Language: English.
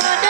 today.